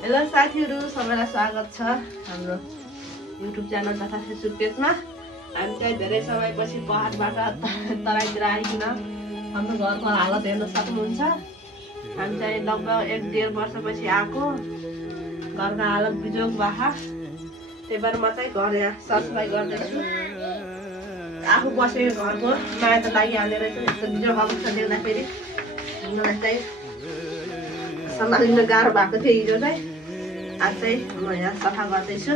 Hello साथीहरु, सबैलाई स्वागत छ हाम्रो युट्युब च्यानल तथा फेसबुक पेजमा। हामी चाहिँ धेरै समयपछि पहाडबाट तराईतिर आइकिन हाम्रो घरको हालत हेर्न सक्नुहुन्छ। हामी चाहिँ लगभग 1-1.5 वर्षपछि आएको। घरको हालत बिजोग भएछ। त्यही भएर म चाहिँ घर यहाँ सरसफाइ गर्दैछु। आफू बसेको घरको माया त लागिहाल्ने रहेछ। यस्तो बिजोग अवस्था देख्दाखेरि मलाई चाहिँ सम्हालिन गाह्रो भएको थियो हिजो चाहिँ। आज चाहिँ म यहाँ सफा गर्दैछु।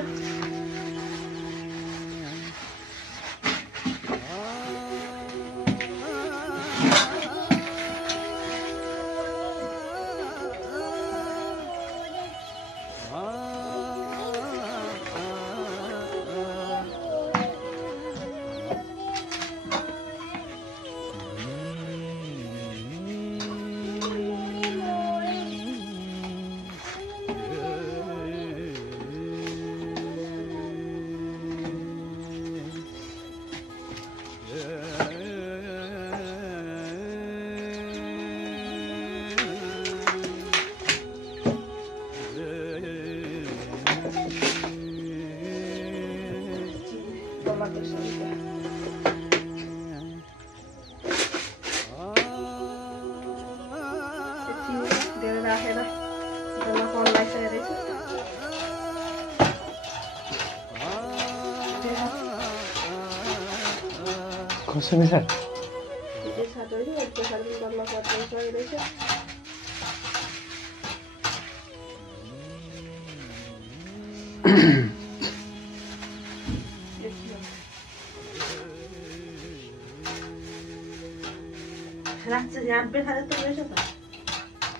कसो बेसा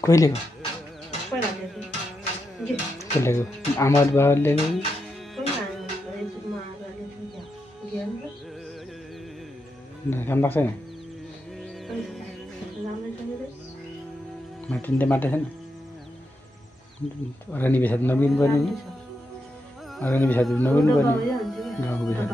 कहिलेको आमा बाबाले काम लाग्छ नि माटिन्टे माटे छैन अगाडि बेसा नबिन पर्ने नि अगाडि बेसा नबिन पर्ने गाउँको बेसा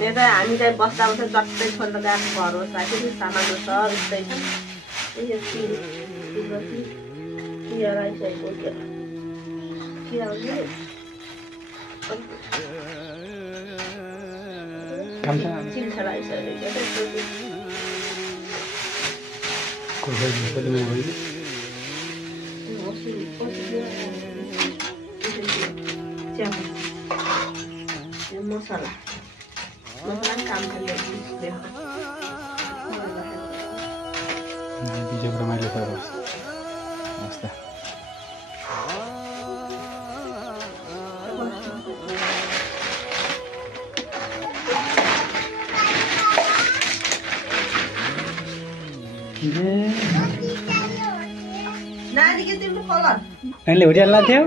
यता हामी चाहिँ बस्दा बस्दा जस्तै छोडेर गएको घर हो। साथै सामानहरू सब यस्तै छ। मसला काम बिजोग रमाइलो छ अवस्था नानीले उठिहाल्न थियो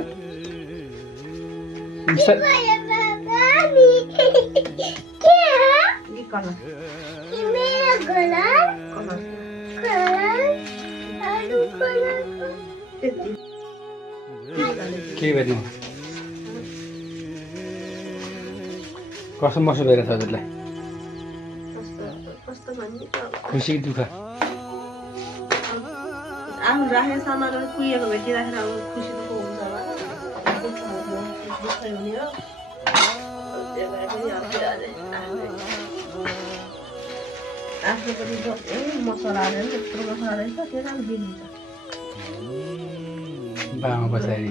के भन्नु कस्तो महसुस भइरहेछ हजुरलाई खुसी दुःख आफू राखेको सामानहरू कुहिएको भेटिराखेर अब खुसी दुःख हुन्छ होला। दुःखै हुने हो। त्यो भए पनि आफ्नो पनि मसला हालेर यत्रो मसला रहेछ त्यो काम दिन्छ बामा बसाइ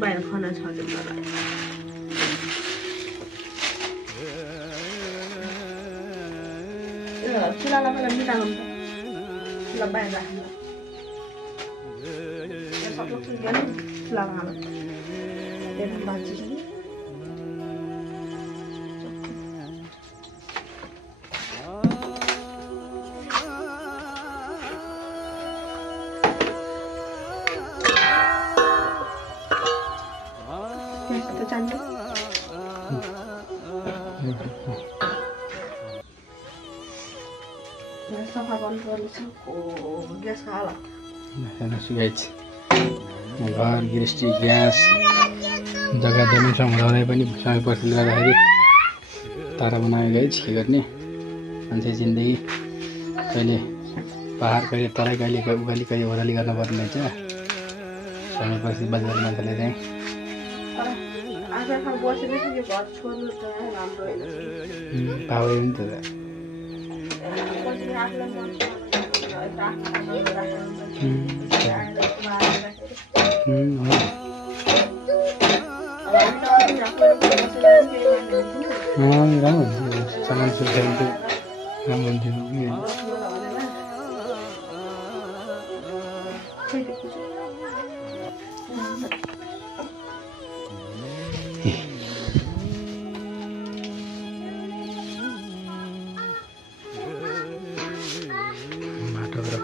बाहिर खाना छ चुलालाई पहिला मिलाउनु हुन्छ। चुला बाहिर राख्नु चुलामा हाल्नु बाँच्छ सफा गर्नुपर्ने छ ग्यासको हालत हेर्नुहोस् गाइज घर गृहस्थी ग्यास जग्गा जमिन सम्हाल्दै पनि समय परिस्थितिले गर्दाखेरि तारा बनायो गाइज के गर्ने मान्छे जिन्दगी कहिले पहाड कहिले तराई कहिले उकाली कहिले ओह्राली गर्नुपर्ने हुन्छ समय परिस्थिति बजार मान्छेले चाहिँ पावे नि त राम्रो हुन्छ सामान सुरक्षा राम्रो हुन्थ्यो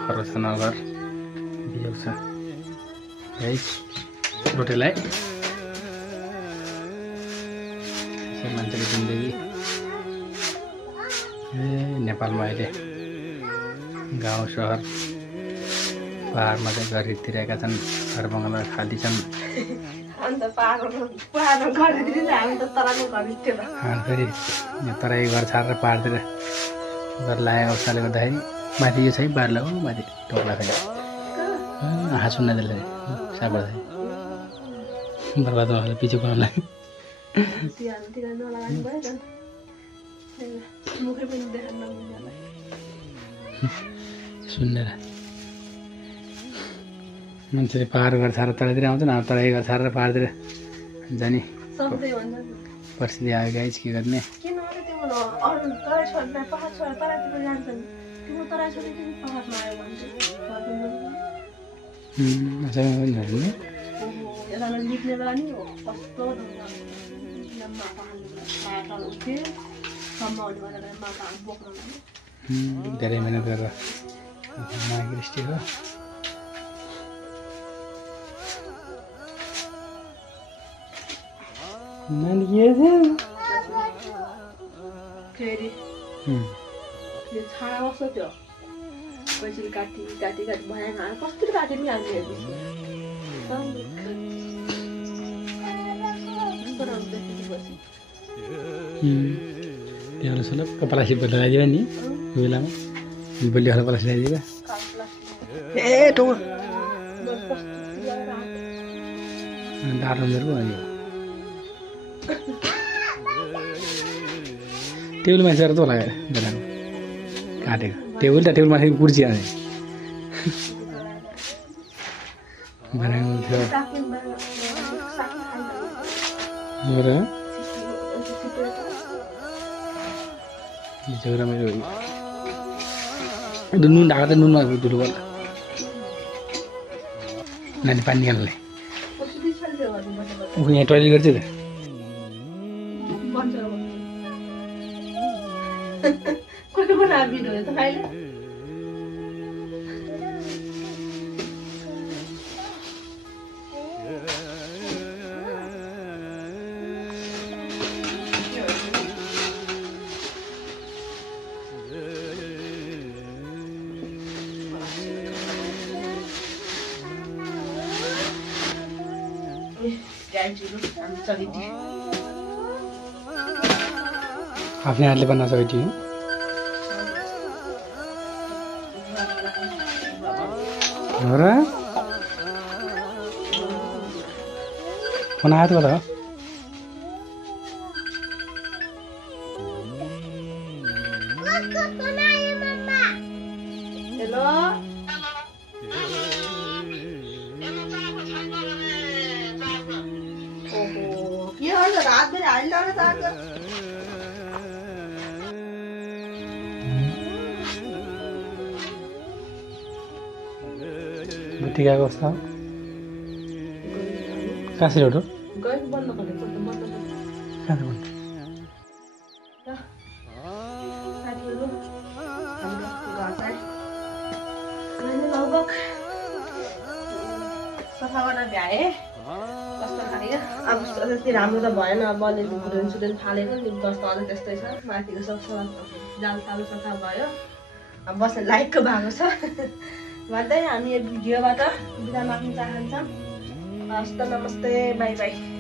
खरस नगर बिजोग छ गाइस रोटेलाई मान्छेको जिन्दगी नेपालमा अहिले गाउँ सहर पहाडमा चाहिँ घर हिँडिरहेका छन् घर बङ्गला खाली छन् फेरि तराई घर छाडेर पहाडतिर घर लागेको अवस्थाले गर्दाखेरि माथि यो चाहिँ बार लगाऊ माथि टोक्ला फेरि आँखा सुन्न त्यसले साग गर्दाखेरि बर्बाद भएर पछि बनाउनलाई सुनेर मान्छेले पहाड घर छाडेर तराईतिर आउँछ न तराई घर छाडेर पहाडतिर जाने परिस्थिति आयो गाइस के गर्ने धेरै मेहनत गरेर मागृष्टि हो नानी के फेरि यो छाडा कस्तो थियो पैसा काटी काटी काटी भएन कस्तो काटे नि हामीले त्यो सुलभ प्लास्टिक बोतल लगाइदियो नि बेलामा बलियो खालको प्लास्टिक लगाइदियो ए टो डाँडो मेरो अनि टेबल माथि त लगाएर बेलाको काटेको टेबल माथि कुर्सी आयो बनाएको थियो झगडा मेरो नुन ढाका त नुनमा धुलो गर्दा नानी पानी निकाल्नुलाई ऊ यहाँ टोइलेट गर्थ्यो त आफ्नै हातले बन्न सकेको हो र फोन आयो त हेलो के गर्छ रात बेला हालिरहनु चाहन्छ टीका कस्तो कसरी हो गएको बन्द गरेको त बन्द कहाँ बन्द साथीहरु हाम्रो घर चाहिँ मैले लगभग सफा गर्न भ्याए कस्तो खायो अब त्यति राम्रो त भएन बल्ले सुडेन फालेको नि कस्तो अझ त्यस्तै छ माथिको सब जाल साल सफा भयो बस्ने लायकको भएको छ भन्दै हामी यो भिडियोबाट बिदा माग्न चाहन्छौँ। हस्त नमस्ते, बाई बाई।